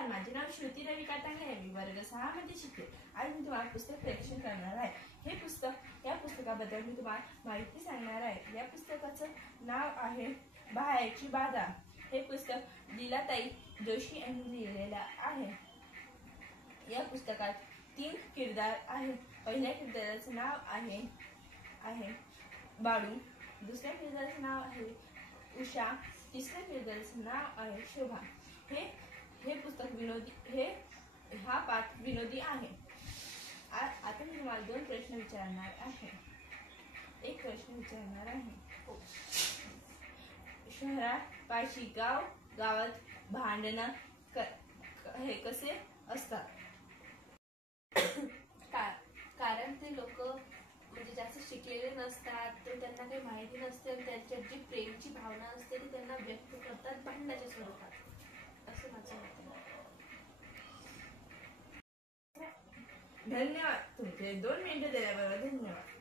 नमस्कार, माझे नाव श्रुती रवी काटांगणे आहे. मी वर्ग 6 मध्ये शिकते. आज मी तुम्हाला पुस्तक प्रेक्षण करणार आहे. या पुस्तकाबद्दल मी तुम्हाला माहिती सांगणार आहे. या पुस्तकाचं नाव आहे बाहेरची बाधा. हे पुस्तक लीलाताई जोशी यांनी लिहिलेलं आहे. या पुस्तकात 3 किरदार आहेत. पहिल्या किरदाराचं नाव आहे बाळू, दुसऱ्या किरदाराचं नाव आहे उषा, तिसऱ्या किरदाराचं नाव आहे शोभा. हे पुस्तक विनोदी हा पाठ विनोदी आहे. आता मी तुम्हाला 2 प्रश्न विचारणार आहे. एक प्रश्न विचारणार आहे. शहरात पाशी गावात भांडणं हे कसे असतात? कारण ते लोक म्हणजे जास्त शिकलेले नसतात, तर त्यांना काही माहिती नसते आणि त्यांच्यात जी प्रेमची भावना असते ती त्यांना व्यक्त करतात भांडणाच्या स्वरूपात, असं माझं मत आहे. धन्यवाद. तुमचे 2 मिनिटं दिल्याबरोबर धन्यवाद.